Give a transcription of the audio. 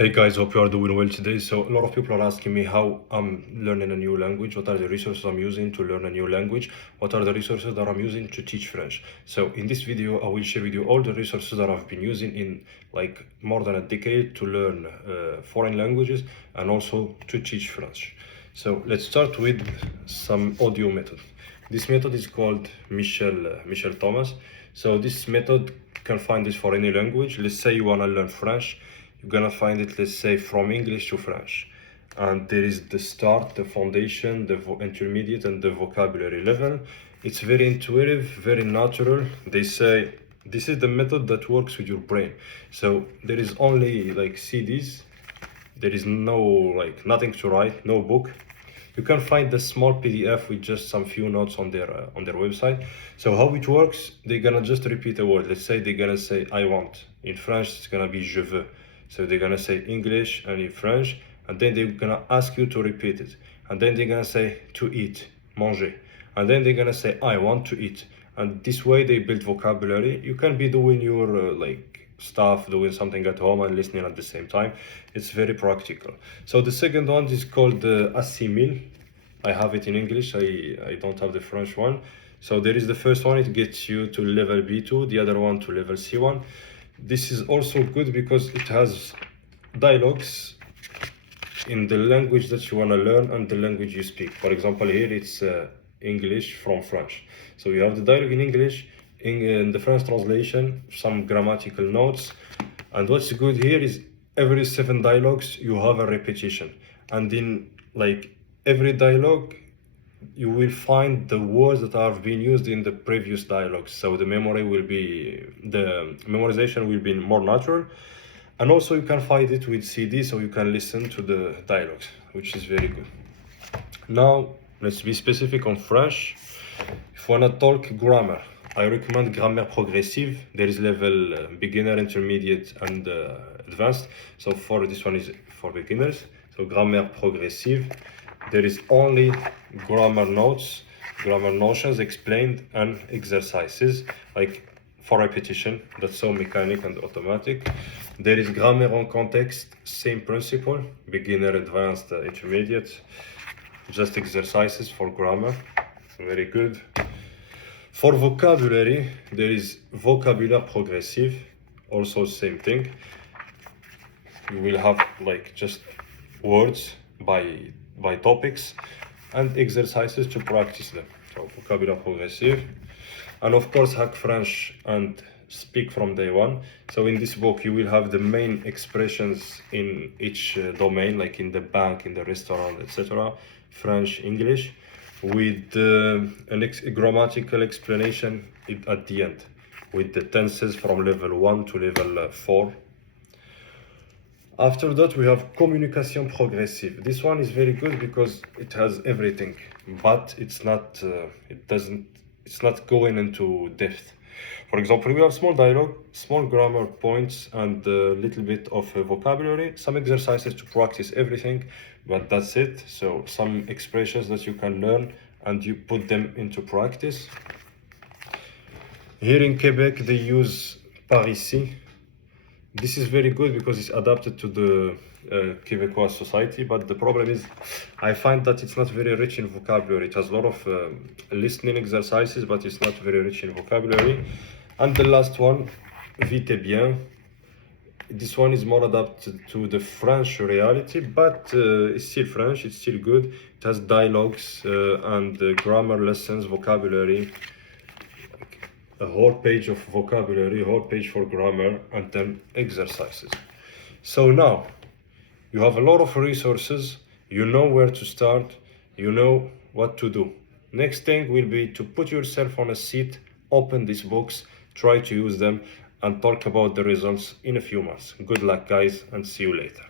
Hey guys, hope you are doing well today. So a lot of people are asking me how I'm learning a new language, what are the resources I'm using to learn a new language, what are the resources that I'm using to teach French. So in this video, I will share with you all the resources that I've been using in like more than a decade to learn foreign languages and also to teach French. So let's start with some audio method. This method is called Michel Thomas. So this method, you can find this for any language. Let's say you want to learn French. You're gonna find it, let's say, from English to French. And there is the start, the foundation, the intermediate, and the vocabulary level. It's very intuitive, very natural. They say this is the method that works with your brain. So there is only like CDs. There is no nothing to write, no book. You can find the small PDF with just some few notes on their website. So how it works, they're gonna just repeat a word. Let's say they're gonna say I want. In French, it's gonna be je veux. So they're gonna say English and in French, and then they're gonna ask you to repeat it. And then they're gonna say to eat, manger. And then they're gonna say I want to eat. And this way they build vocabulary. You can be doing your stuff, doing something at home and listening at the same time. It's very practical. So the second one is called Assimil. I have it in English. I don't have the French one. So there is the first one, it gets you to level B2, the other one to level C1. This is also good because it has dialogues in the language that you want to learn and the language you speak. For example, here it's English from French. So you have the dialogue in English, in the French translation, some grammatical notes. And what's good here is every 7 dialogues you have a repetition. And in like every dialogue, you will find the words that have been used in the previous dialogues. So the memorization will be more natural. And also you can find it with CD, so you can listen to the dialogues, which is very good. Now, let's be specific on French. If you wanna talk grammar, I recommend Grammaire Progressive. There is level beginner, intermediate, and advanced. So for this one is for beginners. So Grammaire Progressive. There is only grammar notes, grammar notions explained, and exercises like for repetition. That's so mechanic and automatic. There is grammar en context, same principle, beginner, advanced, intermediate, just exercises for grammar, very good. For vocabulary, there is vocabulaire progressive, also same thing. You will have like just words by topics and exercises to practice them. So vocabulaire progressive. And of course, Hack French and Speak from Day One. So in this book, you will have the main expressions in each domain, like in the bank, in the restaurant, etc. French, English, with a grammatical explanation at the end, with the tenses from level 1 to level 4. After that, we have communication progressive. This one is very good because it has everything, but it's not going into depth. For example, we have small dialogue, small grammar points, and a little bit of vocabulary, some exercises to practice everything, but that's it. So some expressions that you can learn and you put them into practice. Here in Quebec, they use Par ici. This is very good because it's adapted to the Quebecois society, but the problem is I find that it's not very rich in vocabulary. It has a lot of listening exercises, but it's not very rich in vocabulary. And the last one, Vite et bien. This one is more adapted to the French reality, but it's still French, it's still good. It has dialogues and grammar lessons, vocabulary, a whole page of vocabulary, a whole page for grammar, and then exercises. So now you have a lot of resources, you know where to start, you know what to do. Next thing will be to put yourself on a seat, open these books, try to use them, and talk about the results in a few months. Good luck, guys, and see you later.